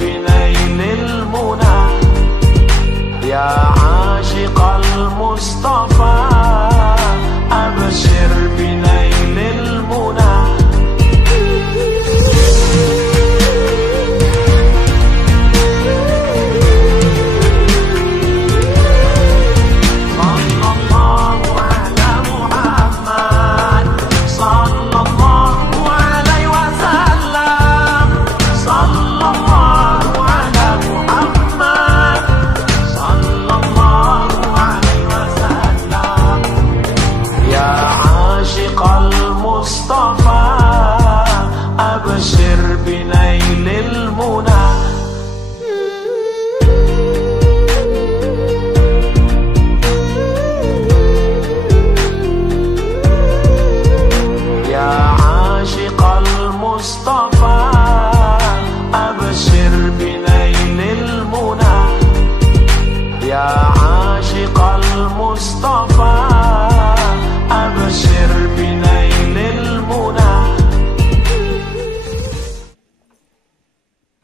بنيل المنى يا عاشق المصطفى أبشر بنيل المنى المصطفى أبشر بنيل المنى يا عاشق المصطفى أبشر بنيل المنى يا عاشق المصطفى أبشر بنيل المنى.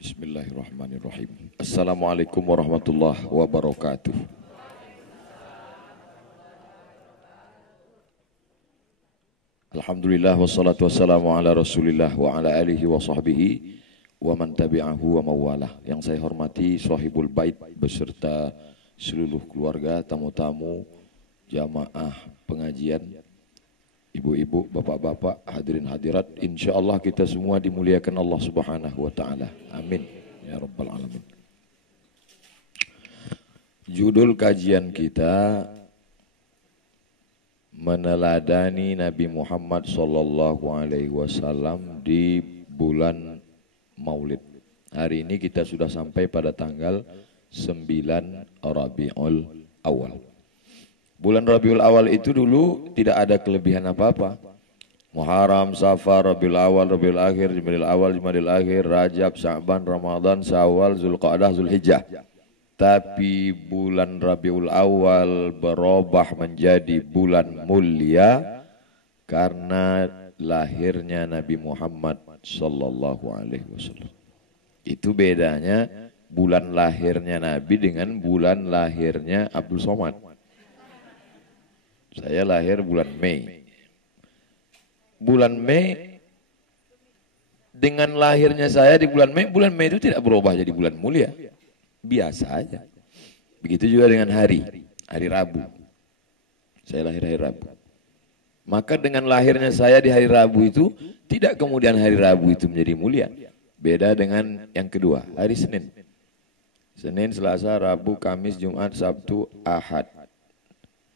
Bismillahirrahmanirrahim. Assalamualaikum warahmatullahi wabarakatuh. Alhamdulillah wassalatu wassalamu ala rasulillah wa ala alihi wa sahbihi wa man tabi'ahu wa mawalah. Yang saya hormati sahibul bait beserta seluruh keluarga, tamu-tamu, jamaah pengajian, ibu-ibu, bapak-bapak, hadirin hadirat, insyaallah kita semua dimuliakan Allah Subhanahu wa taala. Amin ya rabbal alamin. Judul kajian kita meneladani Nabi Muhammad sallallahu alaihi wasallam di bulan Maulid. Hari ini kita sudah sampai pada tanggal 9 Rabiul Awal. Bulan Rabiul Awal itu dulu tidak ada kelebihan apa-apa. Muharram, Safar, Rabiul Awal, Rabiul Akhir, Jumadil Awal, Jumadil Akhir, Rajab, Sya'ban, Ramadan, Syawal, Zulqa'dah, Zulhijjah. Tapi bulan Rabiul Awal berubah menjadi bulan mulia karena lahirnya Nabi Muhammad sallallahu alaihi wasallam. Itu bedanya bulan lahirnya Nabi dengan bulan lahirnya Abdul Somad. Saya lahir bulan Mei. Bulan Mei dengan lahirnya saya di bulan Mei itu tidak berubah jadi bulan mulia. Biasa aja. Begitu juga dengan hari Rabu. Saya lahir hari Rabu. Maka dengan lahirnya saya di hari Rabu itu tidak kemudian hari Rabu itu menjadi mulia. Beda dengan yang kedua, hari Senin. Senin, Selasa, Rabu, Kamis, Jumat, Sabtu, Ahad.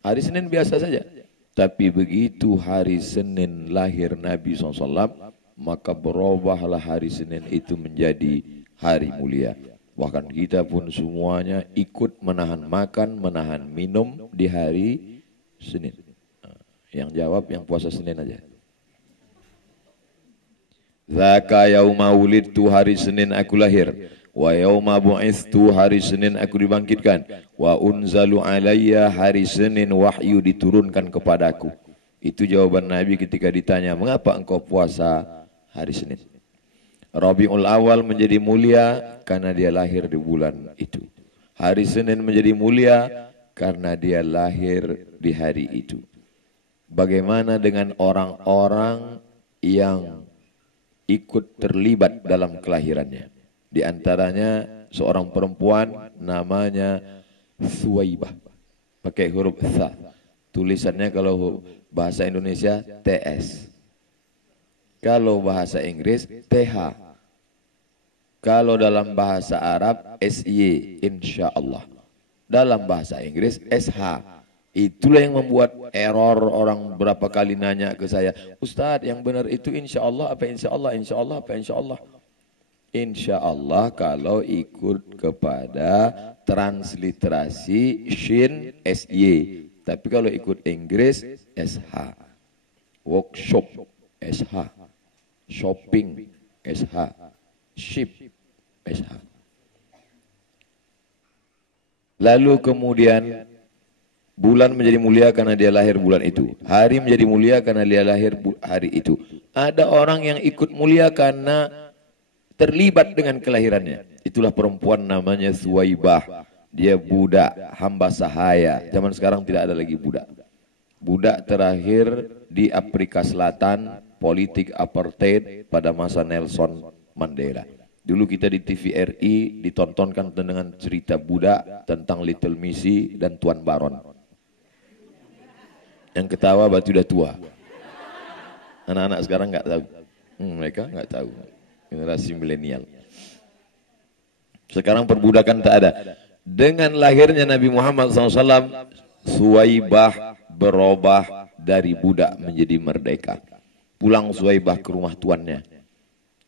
Hari Senin biasa saja. Tapi begitu hari Senin lahir Nabi SAW, maka berubahlah hari Senin itu menjadi hari mulia. Bahkan kita pun semuanya ikut menahan makan, menahan minum di hari Senin. Yang jawab yang puasa Senin aja. Zaka yauma wulidtu, hari Senin aku lahir. Wa yauma bu'ithtu, hari Senin aku dibangkitkan. Wa unzalu alayya, hari Senin wahyu diturunkan kepadaku. Itu jawaban Nabi ketika ditanya, mengapa engkau puasa hari Senin? Rabiul Awal menjadi mulia karena dia lahir di bulan itu. Hari Senin menjadi mulia karena dia lahir di hari itu. Bagaimana dengan orang-orang yang ikut terlibat dalam kelahirannya? Di antaranya seorang perempuan namanya Suwaibah, pakai huruf tha. Tulisannya kalau bahasa Indonesia TS. Kalau bahasa Inggris TH. Kalau dalam bahasa Arab SY, insyaallah. Dalam bahasa Inggris SH. Itulah yang membuat error orang berapa kali nanya ke saya, Ustadz yang benar itu insyaallah apa insyaallah, insyaallah apa insyaallah. Insyaallah kalau ikut kepada transliterasi Shin SY. Tapi kalau ikut Inggris SH. Workshop SH. Shopping SH. Ship SH. Lalu kemudian bulan menjadi mulia karena dia lahir bulan itu. Hari menjadi mulia karena dia lahir hari itu. Ada orang yang ikut mulia karena terlibat dengan kelahirannya. Itulah perempuan namanya Suwaibah. Dia budak, hamba sahaya. Zaman sekarang tidak ada lagi budak. Budak terakhir di Afrika Selatan, politik apartheid pada masa Nelson Mandela. Dulu kita di TVRI ditontonkan dengan cerita budak tentang Little Missy dan Tuan Baron. Yang ketawa berarti udah tua. Anak-anak sekarang nggak tahu. Mereka nggak tahu. Generasi milenial. Sekarang perbudakan tak ada. Dengan lahirnya Nabi Muhammad SAW, Suwaibah berubah dari budak menjadi merdeka. Pulang Suwaibah ke rumah tuannya.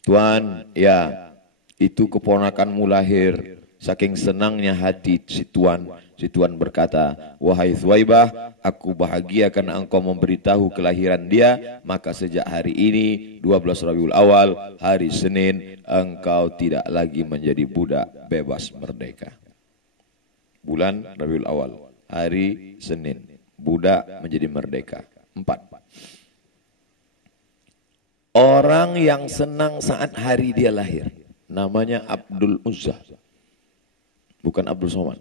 Tuan, ya, itu keponakanmu lahir. Saking senangnya hati si Tuan berkata, wahai Suwaibah, aku bahagia karena engkau memberitahu kelahiran dia, maka sejak hari ini, 12 Rabiul Awal, hari Senin, engkau tidak lagi menjadi budak, bebas merdeka. Bulan Rabiul Awal, hari Senin, budak menjadi merdeka. 4. Orang yang senang saat hari dia lahir, namanya Abdul Uzza. Bukan Abdul Somad.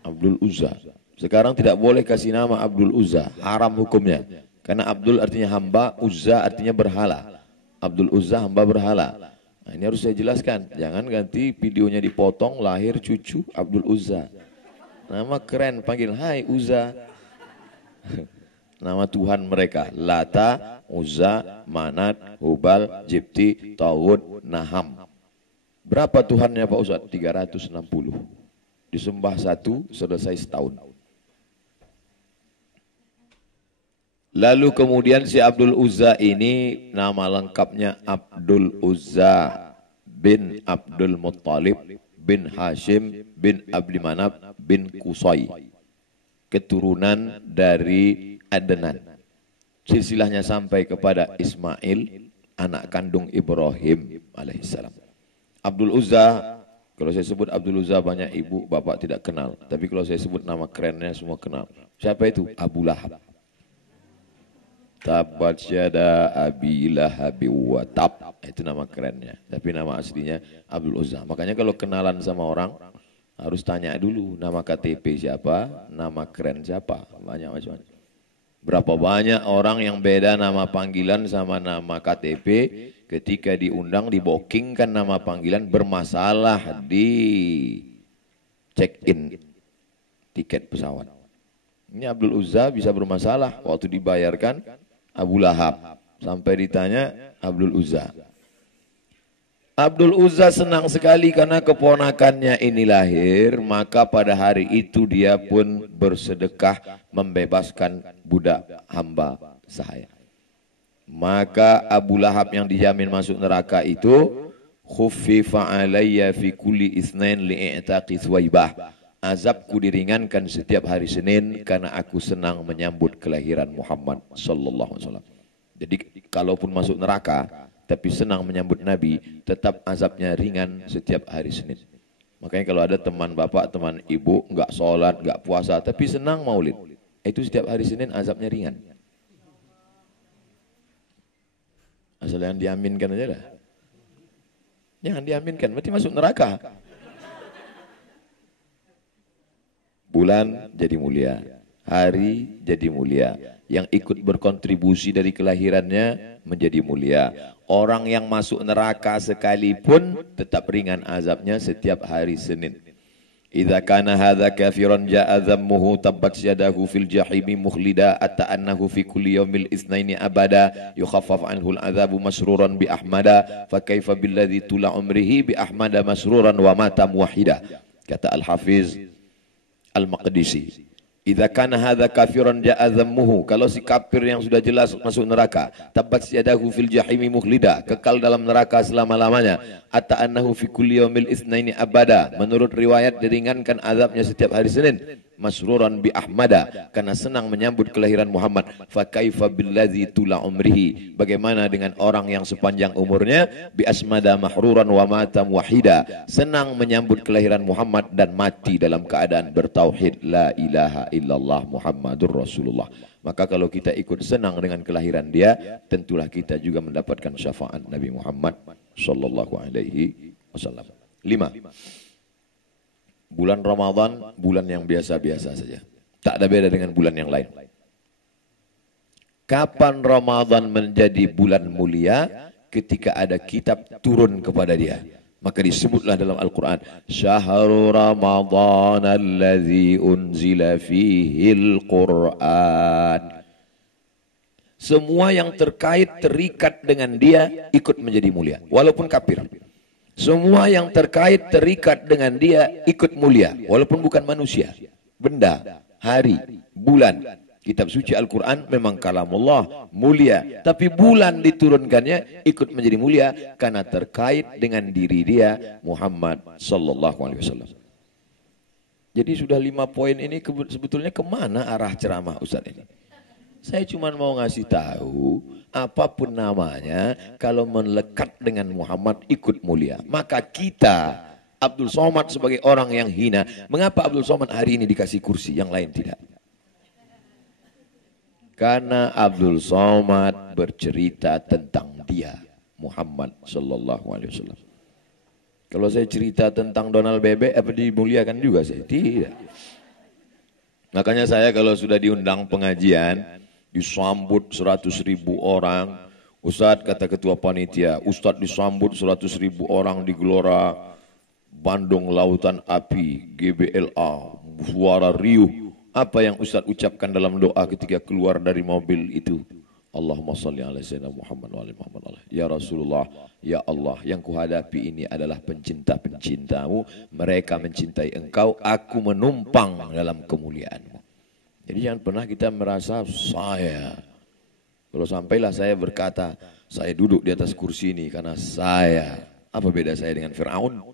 Abdul Uzza. Sekarang tidak boleh kasih nama Abdul Uzza, haram hukumnya. Karena Abdul artinya hamba, Uzza artinya berhala. Abdul Uzza hamba berhala. Nah, ini harus saya jelaskan. Jangan ganti videonya dipotong, lahir cucu Abdul Uzza. Nama keren, panggil hai Uzza. Nama Tuhan mereka, Lata, Uzza, Manat, Hubal, Jibti, Tawud, Naham. Berapa Tuhannya Pak Ustadz? 360. Disembah satu, selesai setahun. Lalu kemudian si Abdul Uzza ini nama lengkapnya Abdul Uzza bin Abdul Muttalib bin Hashim bin Abdi Manaf bin Qusay. Keturunan dari Adnan. Silsilahnya sampai kepada Ismail, anak kandung Ibrahim alaihissalam. Abdul Uzza, kalau saya sebut Abdul Uzza banyak ibu bapak tidak kenal. Tapi kalau saya sebut nama kerennya semua kenal. Siapa itu? Abu Lahab. Tabat syada Abi Lahab wa tab. Itu nama kerennya. Tapi nama aslinya Abdul Uzza. Makanya kalau kenalan sama orang harus tanya dulu nama KTP siapa, nama keren siapa. Banyak macam-macam. Berapa banyak orang yang beda nama panggilan sama nama KTP, ketika diundang dibokingkan nama panggilan bermasalah di check-in tiket pesawat. Ini Abdul Uzza bisa bermasalah waktu dibayarkan Abu Lahab. Sampai ditanya Abdul Uzza. Abdul Uzza senang sekali karena keponakannya ini lahir, maka pada hari itu dia pun bersedekah membebaskan budak hamba sahaya. Maka Abu Lahab yang dijamin masuk neraka itu, khuffifa alayya fi kulli itsnain li'itaqi Suwaibah. Azabku diringankan setiap hari Senin karena aku senang menyambut kelahiran Muhammad sallallahu alaihi wasallam. Jadi kalaupun masuk neraka tapi senang menyambut Nabi, tetap azabnya ringan setiap hari Senin. Makanya kalau ada teman bapak, teman ibu, enggak sholat, enggak puasa, tapi senang maulid, itu setiap hari Senin azabnya ringan. Asal yang diaminkan aja dah. Jangan diaminkan, berarti masuk neraka. Bulan jadi mulia, hari jadi mulia. Yang ikut berkontribusi dari kelahirannya menjadi mulia. Orang yang masuk neraka sekalipun tetap ringan azabnya setiap hari Senin. Idza kana hadza kafiran jaa dhammuhu tabbat yadahu fil jahimi mukhlida atta annahu fi kulli yaumil itsnaini abada yukhaffaf anhu al-'adzabu masruran bi ahmada fa kaifa billadzi tula umrihi bi ahmada masruran wa mata muwahhida. Kata Al-Hafiz Al-Maqdisi. Idza kana hadza kafiran jaa dhammuhu, kalau si kafir yang sudah jelas masuk neraka, tabbat yadahu fil jahimi mukhlida, kekal dalam neraka selama-lamanya, atta annahu fi kulli yaumil itsnaini abada, menurut riwayat diringankan azabnya setiap hari Senin, masruran bi ahmada, karena senang menyambut kelahiran Muhammad. Fa kaifa billadzi tula umrihi, bagaimana dengan orang yang sepanjang umurnya bi asmada mahruran wa mata muwahhida, senang menyambut kelahiran Muhammad dan mati dalam keadaan bertauhid la ilaha illallah Muhammadur Rasulullah. Maka kalau kita ikut senang dengan kelahiran dia, tentulah kita juga mendapatkan syafaat Nabi Muhammad sallallahu alaihi wasallam. 5. Bulan Ramadan, bulan yang biasa-biasa saja. Tak ada beda dengan bulan yang lain. Kapan Ramadan menjadi bulan mulia? Ketika ada kitab turun kepada dia. Maka disebutlah dalam Al-Quran, Syahrul Ramadan alladzi unzila fihil Quran. Semua yang terkait terikat dengan dia ikut menjadi mulia, walaupun kafir. Semua yang terkait terikat dengan dia ikut mulia, walaupun bukan manusia. Benda, hari, bulan. Kitab suci Al-Quran memang kalamullah, mulia. Tapi bulan diturunkannya ikut menjadi mulia karena terkait dengan diri dia, Muhammad sallallahu alaihi wasallam. Jadi sudah 5 poin ini sebetulnya kemana arah ceramah Ustaz ini? Saya cuma mau ngasih tahu, apapun namanya, kalau melekat dengan Muhammad ikut mulia. Maka kita, Abdul Somad sebagai orang yang hina, mengapa Abdul Somad hari ini dikasih kursi, yang lain tidak? Karena Abdul Somad bercerita tentang dia, Muhammad sallallahu alaihi wasallam. Kalau saya cerita tentang Donald Bebek, apa dimuliakan juga saya? Tidak. Makanya saya kalau sudah diundang pengajian, disambut 100.000 orang. Ustadz, kata ketua panitia, Ustadz disambut 100.000 orang di Gelora Bandung Lautan Api, GBLA, suara riuh. Apa yang Ustadz ucapkan dalam doa ketika keluar dari mobil itu? Allahumma salli ala sayyidina Muhammad wa ala Muhammad. Ya Rasulullah, ya Allah, yang kuhadapi ini adalah pencinta-pencintamu. Mereka mencintai engkau, aku menumpang dalam kemuliaanmu. Jadi jangan pernah kita merasa saya. Kalau sampailah saya berkata, saya duduk di atas kursi ini karena saya. Apa beda saya dengan Fir'aun?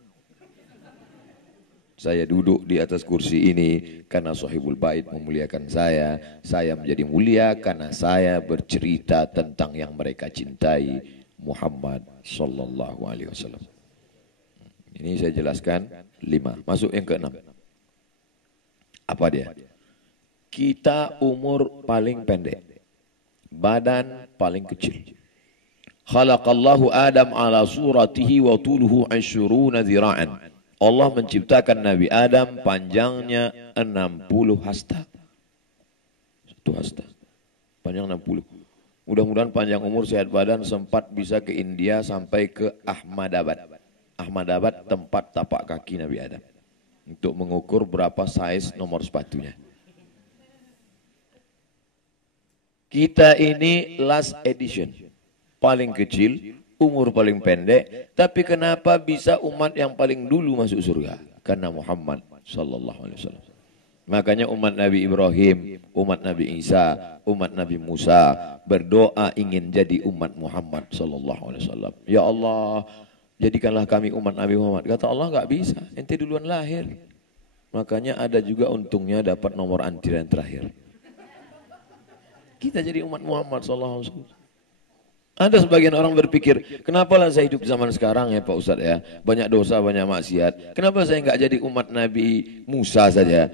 Saya duduk di atas kursi ini karena Sahibul Bait memuliakan saya. Saya menjadi mulia karena saya bercerita tentang yang mereka cintai, Muhammad sallallahu alaihi wasallam. Ini saya jelaskan 5. Masuk yang ke-6. Apa dia? Kita umur paling pendek, badan paling kecil. Khalaqallahu Adam ala suratihi wa tuluhu 20 dhira'an. Allah menciptakan Nabi Adam panjangnya 60 hasta. 1 hasta. Panjang 60. Mudah-mudahan panjang umur, sehat badan, sempat bisa ke India sampai ke Ahmadabad. Ahmadabad tempat tapak kaki Nabi Adam. Untuk mengukur berapa size nomor sepatunya. Kita ini last edition. Paling kecil. Umur paling pendek, tapi kenapa bisa umat yang paling dulu masuk surga? Karena Muhammad sallallahu alaihi wasallam. Makanya umat Nabi Ibrahim, umat Nabi Isa, umat Nabi Musa berdoa ingin jadi umat Muhammad sallallahu alaihi wasallam. Ya Allah, jadikanlah kami umat Nabi Muhammad. Kata Allah, enggak bisa, ente duluan lahir. Makanya ada juga untungnya dapat nomor antrian terakhir. Kita jadi umat Muhammad sallallahu alaihi wasallam. Ada sebagian orang berpikir, kenapalah saya hidup zaman sekarang ya Pak Ustadz ya, banyak dosa, banyak maksiat. Kenapa saya enggak jadi umat Nabi Musa saja?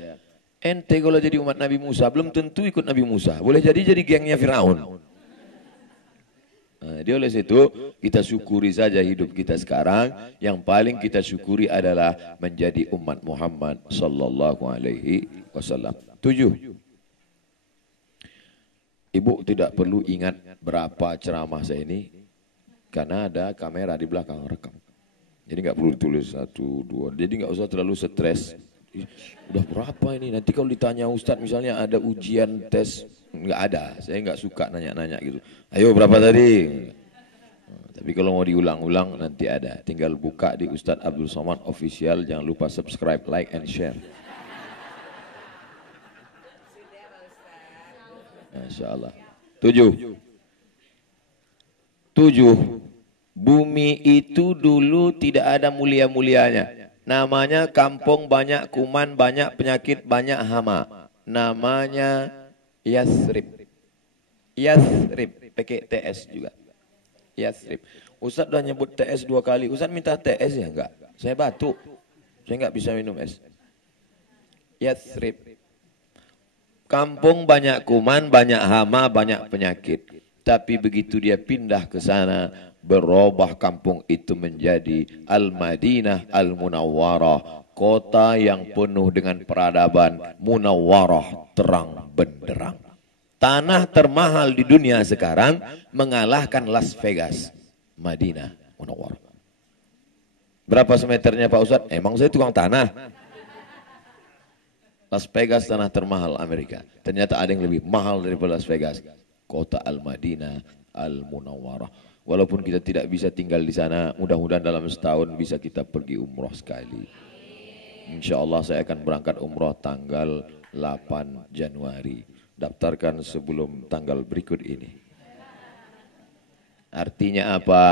Ente kalau jadi umat Nabi Musa, belum tentu ikut Nabi Musa. Boleh jadi gengnya Fir'aun. Nah, di oleh situ, kita syukuri saja hidup kita sekarang. Yang paling kita syukuri adalah menjadi umat Muhammad sallallahu alaihi wasallam. 7. Ibu tidak perlu ingat berapa ceramah saya ini karena ada kamera di belakang rekam. Jadi nggak perlu tulis 1, 2. Jadi nggak usah terlalu stres. Udah berapa ini? Nanti kalau ditanya Ustadz misalnya ada ujian tes, nggak ada. Saya nggak suka nanya-nanya gitu. Ayo berapa tadi? Tapi kalau mau diulang-ulang nanti ada. Tinggal buka di Ustadz Abdul Somad Official. Jangan lupa subscribe, like, and share. Masya Allah. 7. Bumi itu dulu tidak ada mulia-mulianya. Namanya kampung banyak kuman, banyak penyakit, banyak hama. Namanya Yathrib. Yathrib, pakai TS juga. Yathrib. Ustadz udah nyebut TS 2 kali. Ustadz minta TS ya enggak? Saya batuk. Saya enggak bisa minum es. Yathrib. Kampung banyak kuman, banyak hama, banyak penyakit. Tapi begitu dia pindah ke sana, berubah kampung itu menjadi Al-Madinah Al-Munawwarah, kota yang penuh dengan peradaban, munawwarah, terang benderang. Tanah termahal di dunia sekarang mengalahkan Las Vegas, Madinah Munawwarah. Berapa semeternya Pak Ustadz? Emang saya tukang tanah. Las Vegas tanah termahal Amerika. Ternyata ada yang lebih mahal daripada Las Vegas. Kota Al-Madinah Al-Munawwarah. Walaupun kita tidak bisa tinggal di sana, mudah-mudahan dalam setahun bisa kita pergi umroh sekali. Insya Allah saya akan berangkat umroh tanggal 8 Januari. Daftarkan sebelum tanggal berikut ini. Artinya apa?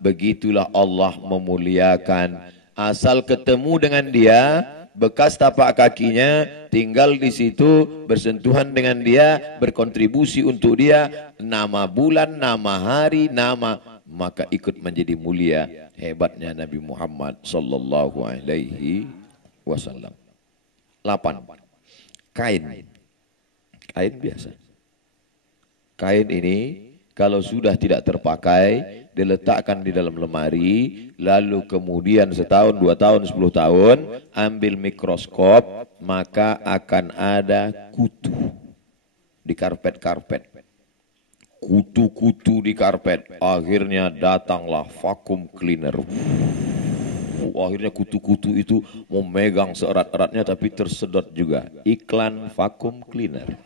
Begitulah Allah memuliakan. Asal ketemu dengan dia, bekas tapak kakinya, tinggal di situ, bersentuhan dengan dia, berkontribusi untuk dia, nama bulan, nama hari, maka ikut menjadi mulia. Hebatnya Nabi Muhammad sallallahu alaihi wasallam. 8. Kain. Kain biasa. Kain ini kalau sudah tidak terpakai, diletakkan di dalam lemari, lalu kemudian setahun, 2 tahun, 10 tahun, ambil mikroskop, maka akan ada kutu di karpet-karpet. Kutu-kutu di karpet. Akhirnya datanglah vacuum cleaner. Akhirnya kutu-kutu itu memegang seerat-eratnya tapi tersedot juga. Iklan vacuum cleaner.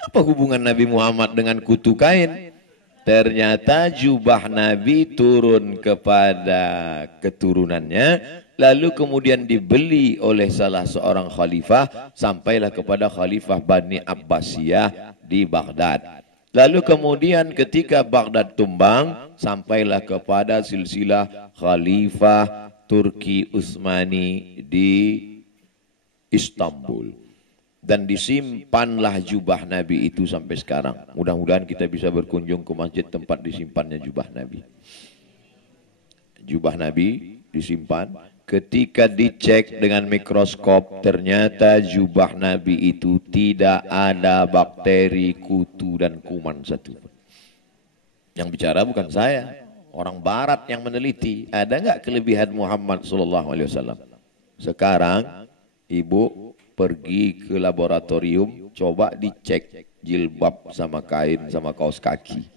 Apa hubungan Nabi Muhammad dengan kutu kain? Ternyata jubah Nabi turun kepada keturunannya, lalu kemudian dibeli oleh salah seorang khalifah, sampailah kepada khalifah Bani Abbasiyah di Baghdad. Lalu kemudian ketika Baghdad tumbang, sampailah kepada silsilah khalifah Turki Utsmani di Istanbul. Dan disimpanlah jubah Nabi itu sampai sekarang. Mudah-mudahan kita bisa berkunjung ke masjid tempat disimpannya jubah Nabi. Jubah Nabi disimpan. Ketika dicek dengan mikroskop, ternyata jubah Nabi itu tidak ada bakteri, kutu, dan kuman satu. Yang bicara bukan saya, orang Barat yang meneliti. Ada nggak kelebihan Muhammad SAW? Sekarang, Ibu pergi ke laboratorium, coba dicek jilbab sama kain sama kaos kaki.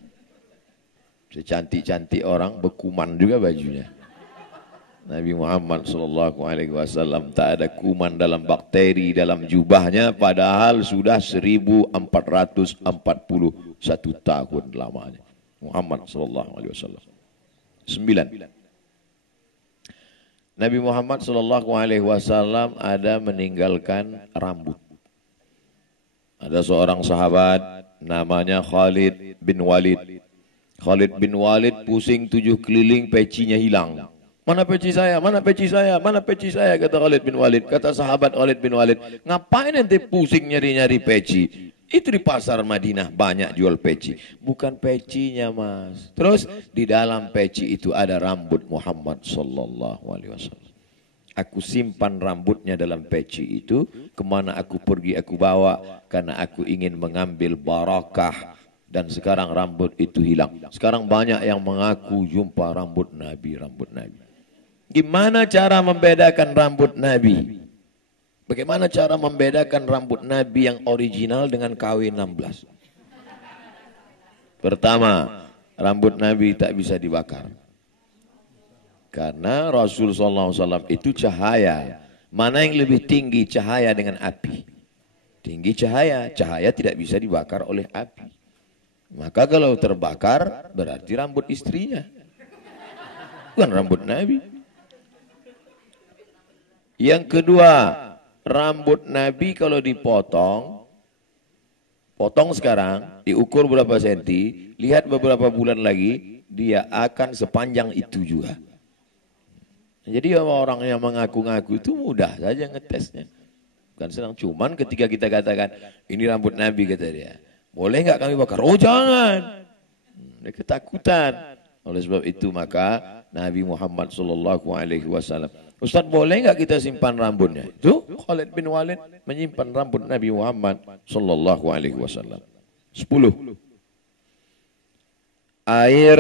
Secantik-cantik orang, berkuman juga bajunya. Nabi Muhammad SAW tak ada kuman dalam bakteri dalam jubahnya, padahal sudah 1441 tahun lamanya. Muhammad SAW. 9. Nabi Muhammad SAW ada meninggalkan rambut. Ada seorang sahabat namanya Khalid bin Walid. Khalid bin Walid pusing 7 keliling, pecinya hilang. Mana peci saya? Mana peci saya? Mana peci saya? Kata Khalid bin Walid. Kata sahabat Khalid bin Walid, ngapain ente pusing nyari-nyari peci? Itu di pasar Madinah banyak jual peci. Bukan pecinya mas. Terus di dalam peci itu ada rambut Muhammad sallallahu alaihi wasallam. Aku simpan rambutnya dalam peci itu. Kemana aku pergi aku bawa. Karena aku ingin mengambil barakah. Dan sekarang rambut itu hilang. Sekarang banyak yang mengaku jumpa rambut Nabi. Rambut Nabi. Gimana cara membedakan rambut Nabi? Bagaimana cara membedakan rambut Nabi yang original dengan KW16? Pertama, rambut Nabi tak bisa dibakar. Karena Rasul SAW itu cahaya. Mana yang lebih tinggi, cahaya dengan api? Tinggi cahaya, cahaya tidak bisa dibakar oleh api. Maka kalau terbakar, berarti rambut istrinya. Bukan rambut Nabi. Yang kedua, rambut Nabi kalau dipotong, potong sekarang, diukur berapa senti, lihat beberapa bulan lagi, dia akan sepanjang itu juga. Jadi orang yang mengaku-ngaku itu mudah saja ngetesnya. Bukan senang, cuman ketika kita katakan, ini rambut Nabi kata dia, boleh nggak kami bakar? Oh jangan, dia ketakutan. Oleh sebab itu maka Nabi Muhammad SAW, Ustaz boleh nggak kita simpan rambutnya? Itu Khalid bin Walid menyimpan rambut Nabi Muhammad sallallahu alaihi wasallam. 10. Air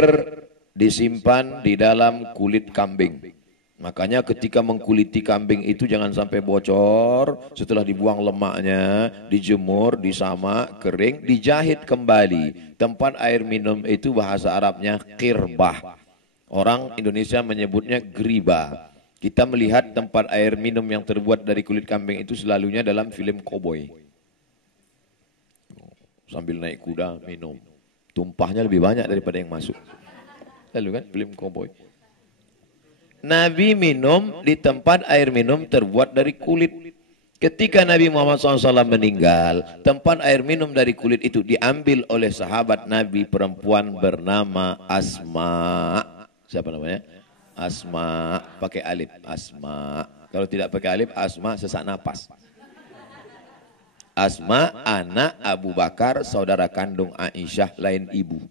disimpan di dalam kulit kambing. Makanya ketika mengkuliti kambing itu jangan sampai bocor. Setelah dibuang lemaknya, dijemur, disamak, kering, dijahit kembali. Tempat air minum itu bahasa Arabnya qirbah. Orang Indonesia menyebutnya griba. Kita melihat tempat air minum yang terbuat dari kulit kambing itu selalunya dalam film koboi. Sambil naik kuda minum. Tumpahnya lebih banyak daripada yang masuk. Lalu kan film koboi. Nabi minum di tempat air minum terbuat dari kulit. Ketika Nabi Muhammad SAW meninggal, tempat air minum dari kulit itu diambil oleh sahabat Nabi perempuan bernama Asma. Siapa namanya? Asma. Pakai alif. Asma. Kalau tidak pakai alif, Asma sesak napas. Asma anak Abu Bakar, saudara kandung Aisyah, lain ibu.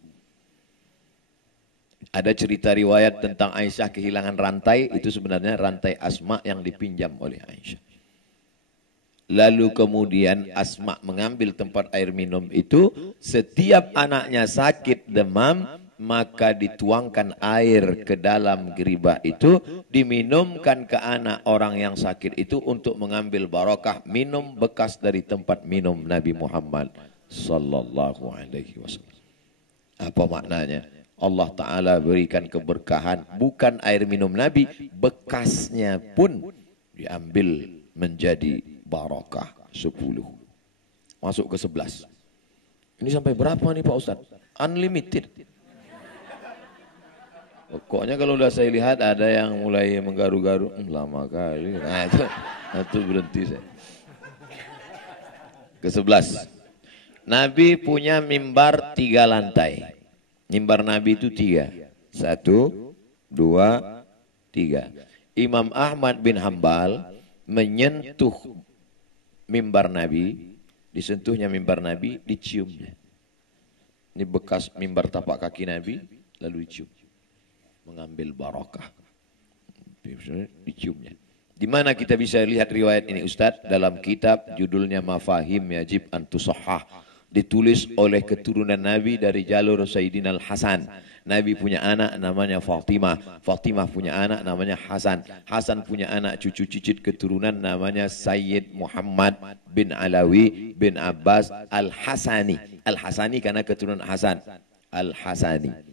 Ada cerita riwayat tentang Aisyah kehilangan rantai, itu sebenarnya rantai Asma yang dipinjam oleh Aisyah. Lalu kemudian Asma mengambil tempat air minum itu, setiap anaknya sakit demam, maka dituangkan air ke dalam geribah itu, diminumkan ke anak orang yang sakit itu untuk mengambil barokah minum bekas dari tempat minum Nabi Muhammad sallallahu alaihi wasallam. Apa maknanya? Allah Ta'ala berikan keberkahan, bukan air minum Nabi, bekasnya pun diambil menjadi barokah 10. Masuk ke 11. Ini sampai berapa nih Pak Ustadz? Unlimited. Pokoknya kalau udah saya lihat ada yang mulai menggaru-garu, lama kali. Nah itu berhenti saya. Ke-11. Nabi punya mimbar 3 lantai. Mimbar Nabi itu 3. 1, 2, 3. Imam Ahmad bin Hambal menyentuh mimbar Nabi, disentuhnya mimbar Nabi, diciumnya. Ini bekas mimbar tapak kaki Nabi, lalu dicium. Mengambil barokah. Diciumnya. Di mana kita bisa lihat riwayat ini Ustadz? Dalam kitab judulnya Mafahim Yajib Antusahhah. Ditulis oleh keturunan Nabi dari jalur Sayyidina Al-Hasan. Nabi punya anak namanya Fatimah. Fatimah punya anak namanya Hasan. Hasan punya anak cucu cicit keturunan namanya Sayyid Muhammad bin Alawi bin Abbas Al-Hasani. Al-Hasani karena keturunan Hasan. Al-Hasani.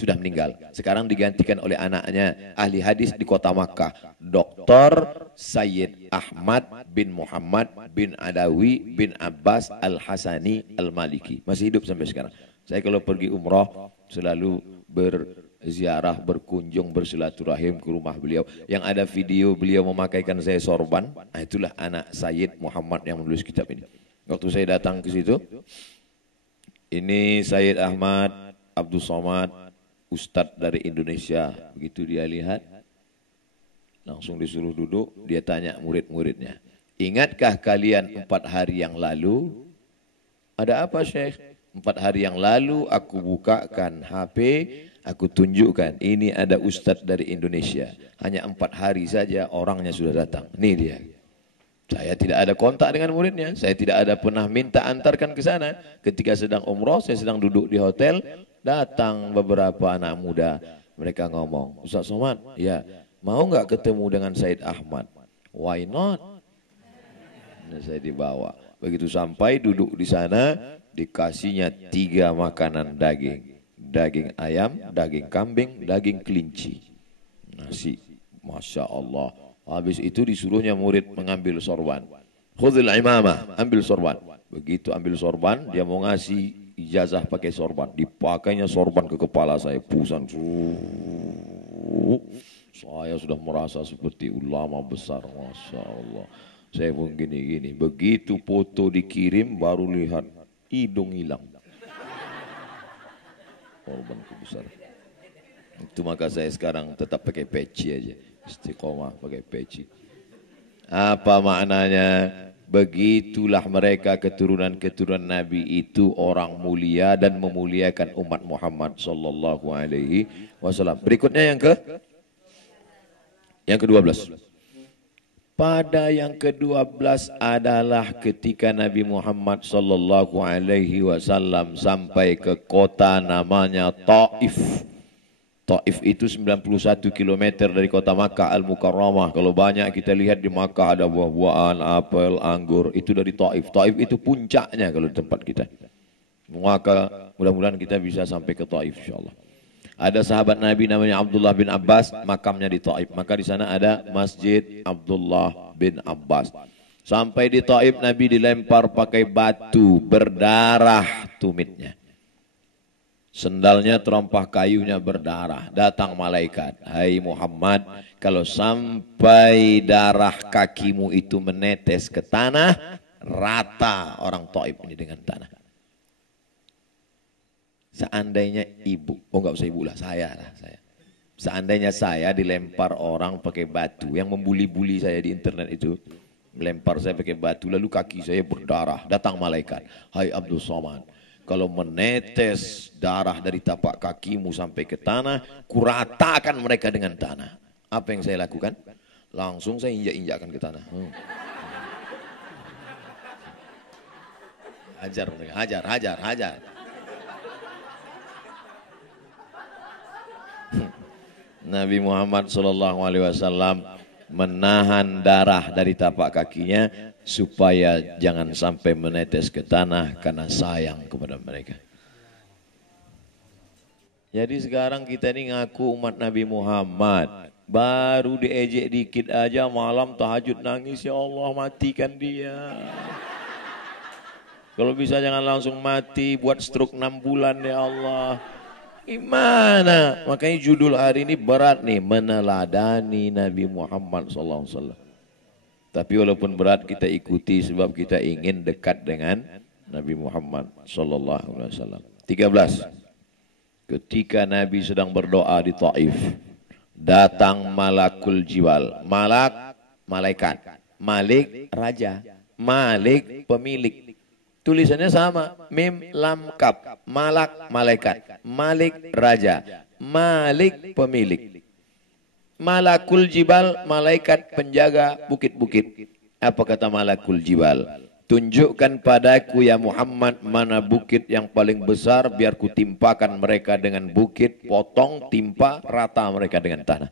Sudah meninggal. Sekarang digantikan oleh anaknya ahli hadis di kota Makkah. Dr. Sayyid Ahmad bin Muhammad bin Adawi bin Abbas Al-Hasani Al-Maliki. Masih hidup sampai sekarang. Saya kalau pergi umrah selalu berziarah, berkunjung, bersilaturahim ke rumah beliau. Yang ada video beliau memakaikan saya sorban. Nah, itulah anak Sayyid Muhammad yang menulis kitab ini. Waktu saya datang ke situ, ini Sayyid Ahmad Abdul Somad, Ustadz dari Indonesia. Begitu dia lihat, langsung disuruh duduk, dia tanya murid-muridnya, ingatkah kalian 4 hari yang lalu? Ada apa Syekh? 4 hari yang lalu aku bukakan HP, aku tunjukkan, ini ada Ustadz dari Indonesia. Hanya 4 hari saja orangnya sudah datang. Ini dia. Saya tidak ada kontak dengan muridnya, saya tidak ada pernah minta antarkan ke sana. Ketika sedang umroh, saya sedang duduk di hotel, datang beberapa anak muda. Mereka ngomong, Ustaz Somad, ya, mau nggak ketemu dengan Said Ahmad? Why not? Nah, saya dibawa. Begitu sampai duduk di sana, dikasihnya 3 makanan daging. Daging ayam, daging kambing, daging kelinci. Nasi, Masya Allah. Habis itu disuruhnya murid mengambil sorban. Khudhil imamah, ambil sorban. Begitu ambil sorban, dia mau ngasih ijazah pakai sorban. Dipakainya sorban ke kepala saya, pusing. Saya sudah merasa seperti ulama besar, Masya Allah. Saya pun gini-gini. Begitu foto dikirim, baru lihat hidung hilang. Sorban besar. Itu maka saya sekarang tetap pakai peci aja. Istiqomah pakai peci. Apa maknanya? Begitulah mereka keturunan-keturunan Nabi itu orang mulia dan memuliakan umat Muhammad sallallahu alaihi wasallam. Berikutnya yang ke-12. Pada yang ke-12 adalah ketika Nabi Muhammad sallallahu alaihi wasallam sampai ke kota namanya Taif. Taif itu 91 km dari kota Makkah Al-Mukarramah. Kalau banyak kita lihat di Makkah ada buah-buahan, apel, anggur, itu dari Taif. Taif itu puncaknya kalau di tempat kita. Maka mudah-mudahan kita bisa sampai ke Taif insyaallah. Ada sahabat Nabi namanya Abdullah bin Abbas, makamnya di Taif. Maka di sana ada Masjid Abdullah bin Abbas. Sampai di Taif Nabi dilempar pakai batu, berdarah tumitnya. Sendalnya terompah kayunya berdarah. Datang malaikat, "Hai Muhammad, kalau sampai darah kakimu itu menetes ke tanah, rata orang Taif ini dengan tanah." Seandainya ibu, enggak usah ibu lah, saya. Seandainya saya dilempar orang pakai batu, yang membuli-buli saya di internet itu, melempar saya pakai batu, lalu kaki saya berdarah, datang malaikat, "Hai Abdul Somad, kalau menetes darah dari tapak kakimu sampai ke tanah, kuratakan mereka dengan tanah." Apa yang saya lakukan? Langsung saya injak-injakkan ke tanah. Hajar mereka, hajar. Nabi Muhammad SAW menahan darah dari tapak kakinya supaya jangan sampai menetes ke tanah karena sayang kepada mereka. Jadi sekarang kita ini ngaku umat Nabi Muhammad, baru diejek dikit aja malam tahajud nangis, "Ya Allah matikan dia. Kalau bisa jangan langsung mati, buat stroke 6 bulan ya Allah." Gimana? Makanya judul hari ini berat nih, meneladani Nabi Muhammad SAW. Tapi walaupun berat kita ikuti sebab kita ingin dekat dengan Nabi Muhammad SAW. 13. Ketika Nabi sedang berdoa di Taif, datang malakul jiwal. Malaikat. Malik raja. Malik pemilik. Tulisannya sama, mim lam kap, malak malaikat, malik raja, malik pemilik. Malakul jibal, malaikat penjaga bukit-bukit. Apa kata malakul jibal? "Tunjukkan padaku ya Muhammad mana bukit yang paling besar, biar ku timpakan mereka dengan bukit, potong, timpa, rata mereka dengan tanah."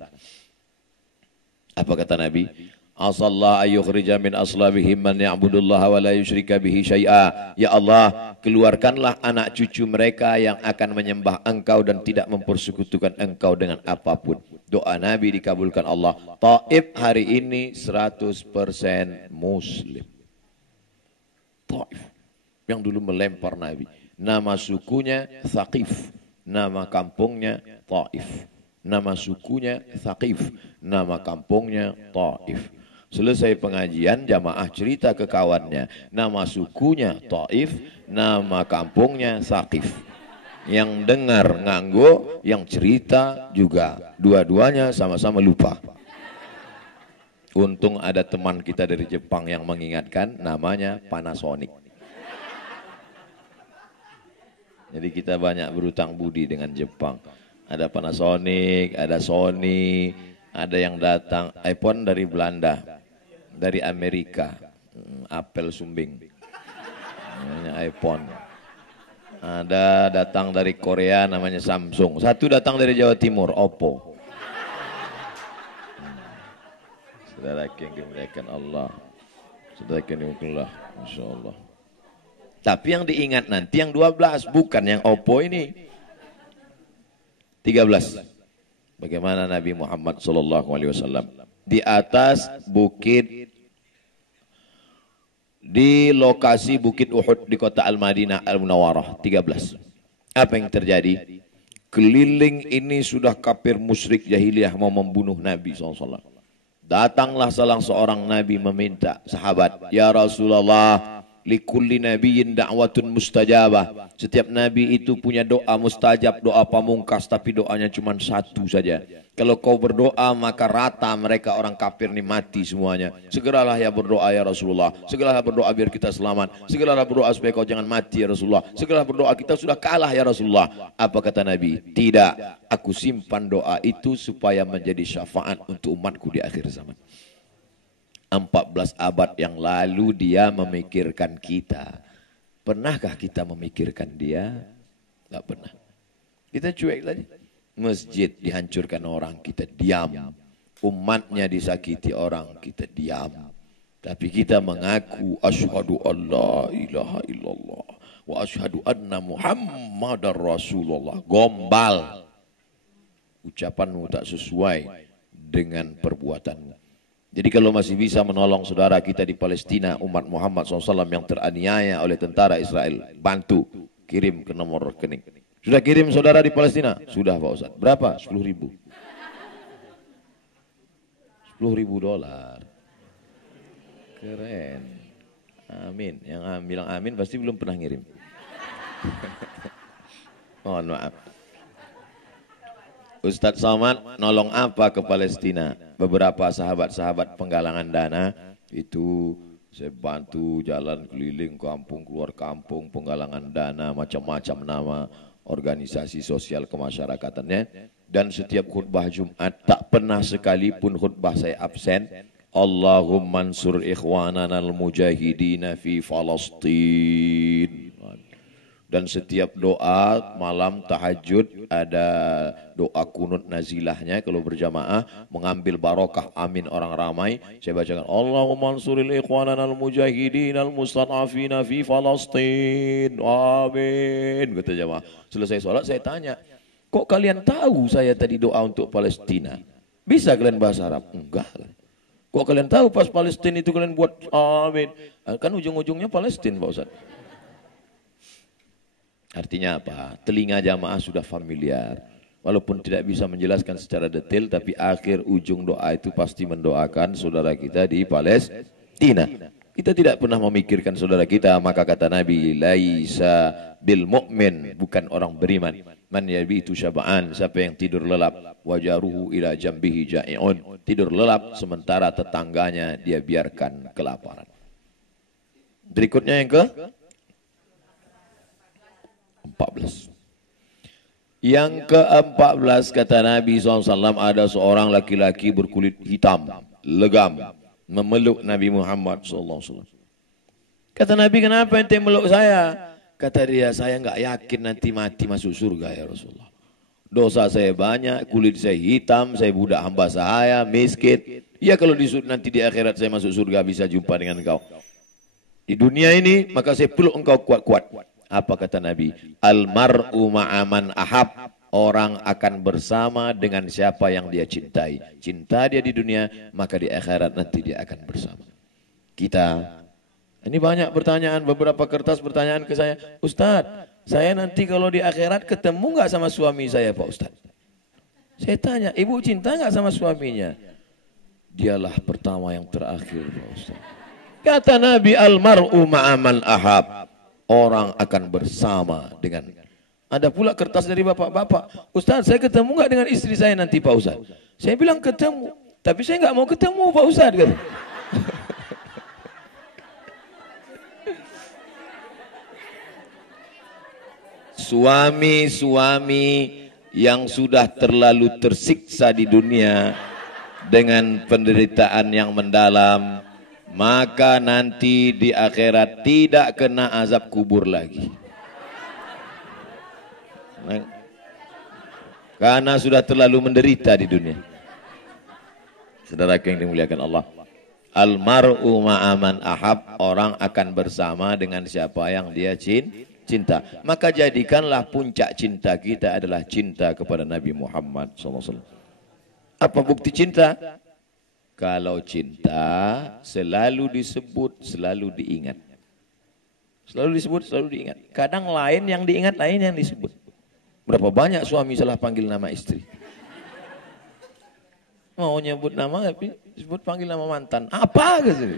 Apa kata Nabi? "Asallah ayyukhrija min aslabihim man ya'budullaha wa la yusyrika bihi syai'a." Ya Allah, keluarkanlah anak cucu mereka yang akan menyembah Engkau dan tidak mempersekutukan Engkau dengan apapun. Doa Nabi dikabulkan Allah. Taif hari ini 100% Muslim. Taif yang dulu melempar Nabi. Nama sukunya Thaqif, nama kampungnya Taif. Nama sukunya Thaqif, nama kampungnya Taif. Selesai pengajian, jamaah cerita ke kawannya, nama sukunya Taif, nama kampungnya Thaqif. Yang dengar nganggo, yang cerita juga. Dua-duanya sama-sama lupa. Untung ada teman kita dari Jepang yang mengingatkan, namanya Panasonic. Jadi kita banyak berutang budi dengan Jepang. Ada Panasonic, ada Sony, ada yang datang iPhone dari Belanda. Dari Amerika, apel sumbing, namanya iPhone. Ada datang dari Korea namanya Samsung. Satu datang dari Jawa Timur, Oppo. Saudara yang dimuliakan Allah, saudara yang dimuliakan Allah, Masya Allah. Tapi yang diingat nanti yang 12, bukan yang Oppo ini. 13. Bagaimana Nabi Muhammad SAW di atas bukit, di lokasi Bukit Uhud di kota Al-Madinah Al-Munawwarah. 13. Apa yang terjadi? Keliling ini sudah kafir musyrik jahiliyah mau membunuh Nabi SAW. Datanglah salah seorang Nabi meminta sahabat, "Ya Rasulullah, likulli nabiyyin da'watun mustajabah." Setiap Nabi itu punya doa mustajab, doa pamungkas, tapi doanya cuma satu saja. Kalau kau berdoa maka rata mereka orang kafir ini mati semuanya. Segeralah ya berdoa ya Rasulullah. Segeralah berdoa biar kita selamat. Segeralah berdoa supaya kau jangan mati ya Rasulullah. Segeralah berdoa kita sudah kalah ya Rasulullah. Apa kata Nabi? Tidak, aku simpan doa itu supaya menjadi syafaat untuk umatku di akhir zaman. 14 abad yang lalu dia memikirkan kita. Pernahkah kita memikirkan dia? Tidak pernah. Kita cuek saja. Masjid dihancurkan orang, kita diam. Umatnya disakiti orang, kita diam. Tapi kita mengaku asyhadu an la ilaha illallah wa asyhadu anna Muhammadar Rasulullah. Gombal. Ucapanmu tak sesuai dengan perbuatanmu. Jadi kalau masih bisa menolong saudara kita di Palestina, umat Muhammad SAW yang teraniaya oleh tentara Israel, bantu, kirim ke nomor rekening. Sudah kirim saudara di Palestina? Sudah Pak Ustaz. Berapa? 10.000. 10.000 dolar. Keren. Amin. Yang bilang amin pasti belum pernah ngirim. Mohon maaf. Ustadz Somad nolong apa ke Palestina? Beberapa sahabat-sahabat penggalangan dana itu saya bantu jalan keliling kampung keluar kampung, penggalangan dana, macam-macam nama organisasi sosial kemasyarakatannya. Dan setiap khutbah Jumat tak pernah sekalipun khutbah saya absen. Allahumma ansur ikhwanana al-mujahidina fi Falastin. Dan setiap doa malam tahajud ada doa kunut nazilahnya kalau berjamaah mengambil barokah amin orang ramai. Saya bacakan Allahumma ansuril ikhwanana al-mujahidin al-mustad'afina fi Falastin. Amin. Kata jamaah. Selesai sholat saya tanya, kok kalian tahu saya tadi doa untuk Palestina? Bisa kalian bahasa Arab? Enggak. Kok kalian tahu pas Palestina itu kalian buat amin? Kan ujung-ujungnya Palestina Pak Ustaz. Artinya apa? Telinga jamaah sudah familiar. Walaupun tidak bisa menjelaskan secara detail, tapi akhir ujung doa itu pasti mendoakan saudara kita di Palestina. Kita tidak pernah memikirkan saudara kita, maka kata Nabi, laisa bil mu'min, bukan orang beriman. Man yabitu syaba'an, siapa yang tidur lelap, wajaruhu ila jambihi ja'i'un, tidur lelap sementara tetangganya dia biarkan kelaparan. Berikutnya yang ke 14. Yang ke-14 kata Nabi SAW, ada seorang laki-laki berkulit hitam, legam, memeluk Nabi Muhammad SAW. Kata Nabi, kenapa ente meluk saya? Kata dia, saya enggak yakin nanti mati masuk surga ya Rasulullah. Dosa saya banyak, kulit saya hitam, saya budak hamba saya, miskin. Ya kalau nanti di akhirat saya masuk surga bisa jumpa dengan engkau. Di dunia ini maka saya peluk engkau kuat-kuat. Apa kata Nabi? Almar'u ma'aman ahab. Orang akan bersama dengan siapa yang dia cintai. Cinta dia di dunia, maka di akhirat nanti dia akan bersama. Kita, ini banyak pertanyaan, beberapa kertas pertanyaan ke saya. Ustadz, saya nanti kalau di akhirat ketemu nggak sama suami saya Pak Ustadz? Saya tanya, ibu cinta nggak sama suaminya? Dialah pertama yang terakhir Pak Ustadz. Kata Nabi, almar'u ma'aman ahab. Orang akan bersama dengan. Ada pula kertas dari bapak-bapak. Ustaz, saya ketemu nggak dengan istri saya nanti Pak Ustaz? Saya bilang ketemu, tapi saya nggak mau ketemu Pak Ustaz. Kata. Suami-suami yang sudah terlalu tersiksa di dunia dengan penderitaan yang mendalam, maka nanti di akhirat tidak kena azab kubur lagi. Karena sudah terlalu menderita di dunia. Saudara yang dimuliakan Allah. Almar'u ma'aman ahab, orang akan bersama dengan siapa yang dia cinta. Maka jadikanlah puncak cinta kita adalah cinta kepada Nabi Muhammad SAW. Apa bukti cinta? Kalau cinta selalu disebut, selalu diingat. Selalu disebut, selalu diingat. Kadang lain yang diingat, lain yang disebut. Berapa banyak suami salah panggil nama istri. Mau nyebut nama, tapi disebut panggil nama mantan. Apa gitu?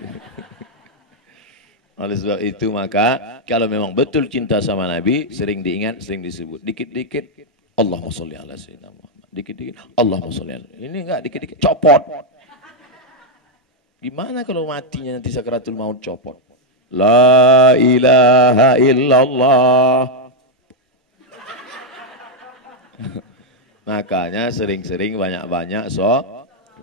Oleh sebab itu maka kalau memang betul cinta sama Nabi, sering diingat, sering disebut. Dikit-dikit, Allahumma sholli ala sayyidina Muhammad. Dikit-dikit, Allahumma sholli ala. Ini enggak dikit-dikit, copot. Gimana kalau matinya nanti sakaratul maut copot? La ilaha illallah. Makanya sering-sering banyak-banyak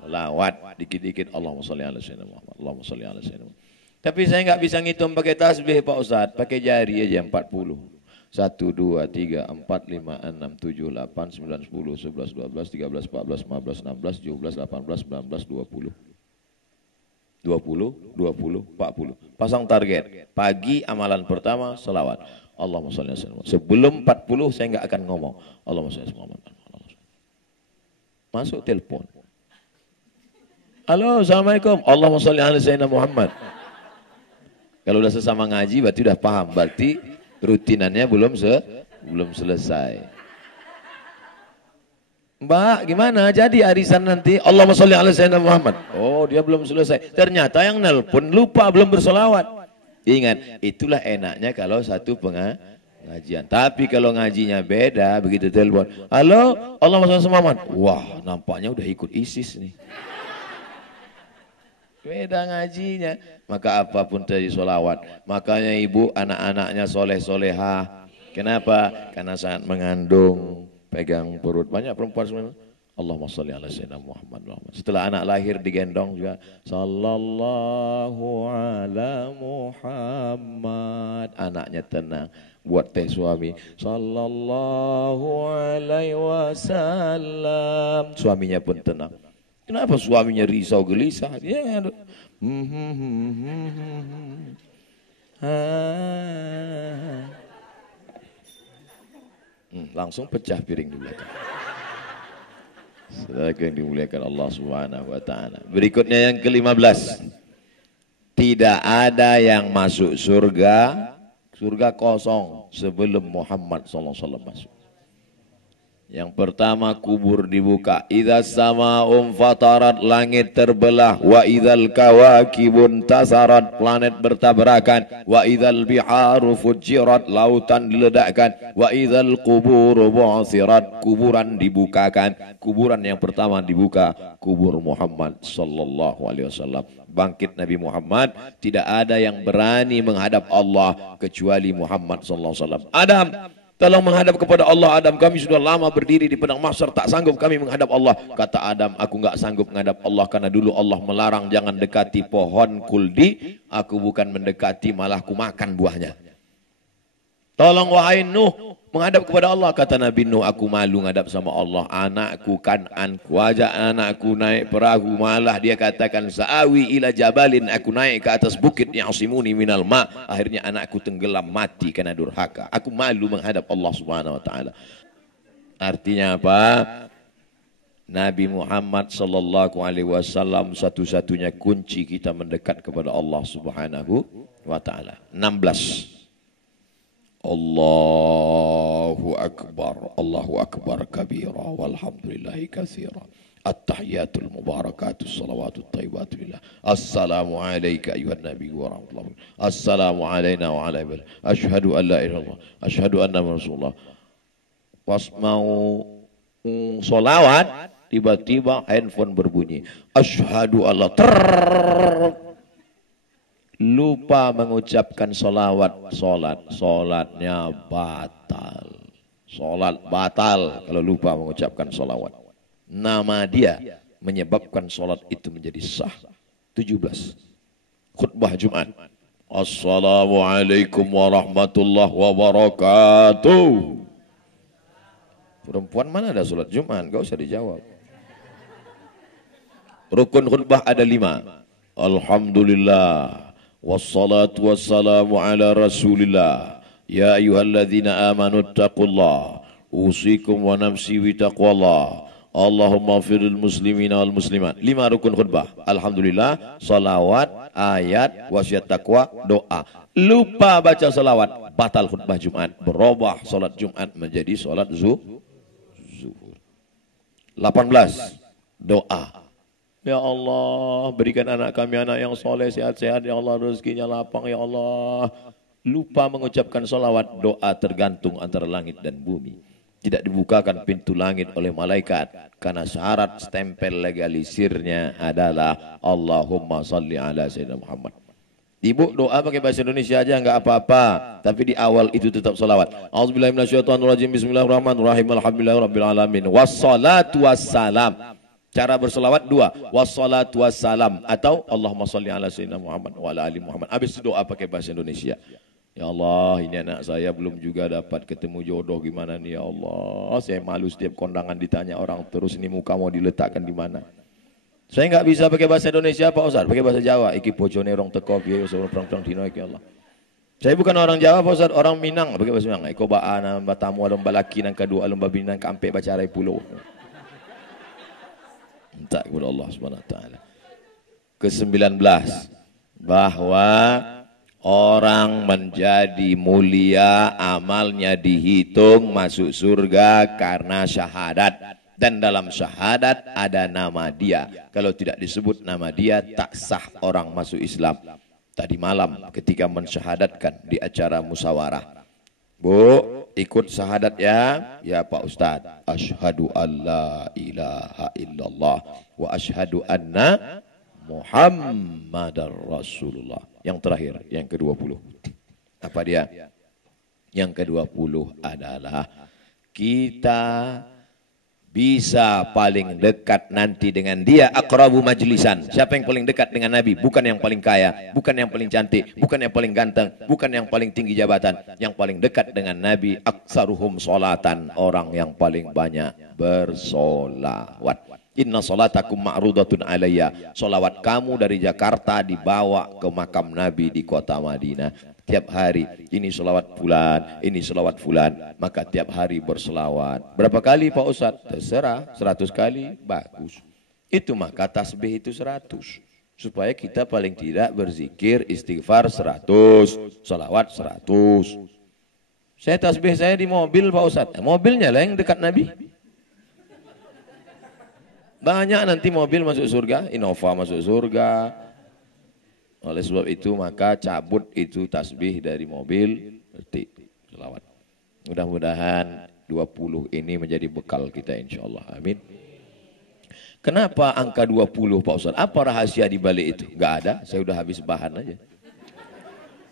Lawat dikit-dikit Allahumma sholli ala sayyidina Muhammad. Allahumma sholli ala sayyidina Muhammad. Tapi saya nggak bisa ngitung pakai tasbih Pak Ustadz, pakai jari aja 40. 1, 2, 3, 4, 5, 6, 7, 8, 9, 10, 11, 12, 13, 14, 15, 16, 17, 18, 19, 20. 20, 40. Pasang target. Pagi amalan pertama selawat. Allahumma sholli ala sayyidina Muhammad. Sebelum 40 saya nggak akan ngomong. Allahumma sholli ala Muhammad. Masuk telepon. Halo, assalamualaikum. Allahumma sholli ala sayyidina Muhammad. Kalau udah sesama ngaji berarti udah paham. Berarti rutinannya belum selesai. Mbak, gimana? Jadi arisan nanti Allahumma sholli ala sayyidina Muhammad. Oh, dia belum selesai. Ternyata yang nelpon lupa belum bersolawat. Ingat, itulah enaknya kalau satu pengajian. Tapi kalau ngajinya beda, begitu telepon. Halo, Allahumma sholli ala sayyidina Muhammad. Wah, nampaknya udah ikut ISIS nih. Beda ngajinya. Maka apapun terjadi solawat. Makanya ibu anak-anaknya soleh-solehah. Kenapa? Karena sangat mengandung. Pegang perut. Banyak perempuan sebenarnya. Allahumma sholli ala sayyidina Muhammad. Setelah anak lahir digendong juga. Sallallahu ala Muhammad. Anaknya tenang. Buat teh suami. Sallallahu alaihi wasallam. Suaminya pun tenang. Kenapa suaminya risau gelisah? Dia langsung pecah piring di belakang. Saudara yang dimuliakan Allah Subhanahu wa taala. Berikutnya yang ke-15. Tidak ada yang masuk surga kosong sebelum Muhammad sallallahu alaihi wasallam masuk. Yang pertama kubur dibuka. Idza sama'um fatarat, langit terbelah. Wa idzal kawakibun tasarat, planet bertabrakan. Wa idzal biharu fujirat, lautan diledakkan. Wa idzal quburu bu'sirat, kuburan dibukakan. Kuburan yang pertama dibuka kubur Muhammad sallallahu alaihi wasallam. Bangkit Nabi Muhammad, tidak ada yang berani menghadap Allah kecuali Muhammad sallallahu alaihi wasallam. Adam, tolong menghadap kepada Allah. Adam, kami sudah lama berdiri di padang mahsyar, tak sanggup kami menghadap Allah. Kata Adam, aku enggak sanggup menghadap Allah karena dulu Allah melarang jangan dekati pohon kuldi. Aku bukan mendekati, malah aku makan buahnya. Tolong wahai Nuh menghadap kepada Allah. Kata Nabi Nuh, aku malu menghadap sama Allah. Anakku Kan'anku, ajak anakku naik perahu, malah dia katakan sa'awi ila jabalin, aku naik ke atas bukit yang asimuni minal ma. Akhirnya anakku tenggelam mati karena durhaka. Aku malu menghadap Allah Subhanahu wa taala. Artinya apa? Nabi Muhammad sallallahu alaihi wasallam satu-satunya kunci kita mendekat kepada Allah Subhanahu wa taala. 16. Allahu Akbar kabira walhamdulillahi katsira. At-tahiyatul mubarakatus salawatut thayyibatul lillah. Assalamu alayka ayuhan nabi wa rahmatullahi. Assalamu alayna wa ala ibadihi. Asyhadu an la ilaha illallah. Asyhadu anna Rasulullah. Pas mau solawat, tiba-tiba handphone berbunyi. Asyhadu Allah. Lupa mengucapkan solawat, solatnya batal. Solat batal kalau lupa mengucapkan solawat. Nama dia menyebabkan solat itu menjadi sah. 17. Khutbah Jumat. Assalamualaikum warahmatullahi wabarakatuh. Perempuan mana ada solat Jumat? Gak usah dijawab. Rukun khutbah ada 5. Alhamdulillah. Wassalatu wassalamu ala rasulillah. Ya ayuhalladzina amanu taqullah. Usikum wa nafsi wa taqwallah. Allahumma firil muslimina wal muslimat. 5 rukun khutbah. Alhamdulillah, salawat, ayat, wasiat taqwa, doa. Lupa baca salawat, batal khutbah Jumat. Berubah salat Jumat menjadi salat zuhur. 18. Doa. Ya Allah, berikan anak kami anak yang soleh, sehat-sehat. Ya Allah, rezekinya lapang. Ya Allah. Lupa mengucapkan salawat, doa tergantung antara langit dan bumi. Tidak dibukakan pintu langit oleh malaikat. Karena syarat stempel legalisirnya adalah Allahumma salli ala sayyidina Muhammad. Ibu doa pakai bahasa Indonesia aja enggak apa-apa, tapi di awal itu tetap salawat. Auzubillahi minasyaitonirrajim. Bismillahirrahmanirrahim. Alhamdulillahirabbil alamin. Wassalatu wassalam. Cara bersolawat dua, wassalatu wassalam atau Allahumma sholli ala sayyidina Muhammad wa ala ali Muhammad. Habis itu doa pakai bahasa Indonesia. Ya Allah, ini anak saya belum juga dapat ketemu jodoh, gimana nih ya Allah. Saya malu setiap kondangan ditanya orang terus, ini muka mau diletakkan di mana. Saya nggak bisa pakai bahasa Indonesia Pak Ustaz, pakai bahasa Jawa. Iki bojone rong teko piye suruh perang-perang dino iki Allah. Saya bukan orang Jawa Pak Ustaz, orang Minang pakai bahasa Minang. Iko baan batamu alumba laki nang kedua alumba binang kampe bacarai pulau. Minta kepada Allah Subhanahu wa taala. Ke-19 bahwa orang menjadi mulia amalnya dihitung masuk surga karena syahadat. Dan dalam syahadat ada nama dia. Kalau tidak disebut nama dia tak sah orang masuk Islam. Tadi malam ketika mensyahadatkan di acara musyawarah. Bu, ikut syahadat ya? Ya Pak Ustadz. Asyhadu an la ilaha illallah wa asyhadu anna Muhammadar Rasulullah. Yang terakhir, yang ke-20. Apa dia? Yang ke-20 adalah kita bisa paling dekat nanti dengan dia aqrabu majlisan. Siapa yang paling dekat dengan Nabi? Bukan yang paling kaya, bukan yang paling cantik, bukan yang paling ganteng, bukan yang paling tinggi jabatan. Yang paling dekat dengan Nabi aktsaruhum sholatan, orang yang paling banyak bersolawat. Inna salatakum ma'rudatun alayya. Solawat kamu dari Jakarta dibawa ke makam Nabi di kota Madinah. Tiap hari, ini solawat fulan, ini solawat fulan. Maka tiap hari bersolawat. Berapa kali Pak Ustadz? Terserah, 100 kali, bagus. Itu maka tasbih itu 100. Supaya kita paling tidak berzikir istighfar 100, solawat 100. Saya tasbih saya di mobil Pak Ustadz. Mobilnya lah yang dekat Nabi. Banyak nanti mobil masuk surga, Innova masuk surga. Oleh sebab itu maka cabut itu tasbih dari mobil, berarti selawat. Mudah-mudahan 20 ini menjadi bekal kita insya Allah. Amin. Kenapa angka 20 Pak Ustaz? Apa rahasia di balik itu? Gak ada, saya udah habis bahan aja.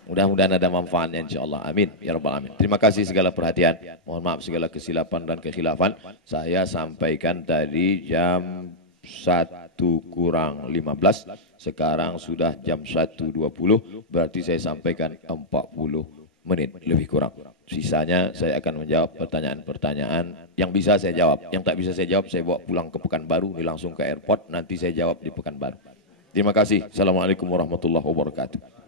Mudah-mudahan ada manfaatnya insyaAllah. Amin. Ya Rabbal Alamin. Terima kasih segala perhatian. Mohon maaf segala kesilapan dan kekhilafan. Saya sampaikan tadi jam 1 kurang 15. Sekarang sudah jam 1.20. Berarti saya sampaikan 40 menit lebih kurang. Sisanya saya akan menjawab pertanyaan-pertanyaan yang bisa saya jawab. Yang tak bisa saya jawab saya bawa pulang ke Pekanbaru. Ini langsung ke airport. Nanti saya jawab di Pekanbaru. Terima kasih. Assalamualaikum warahmatullahi wabarakatuh.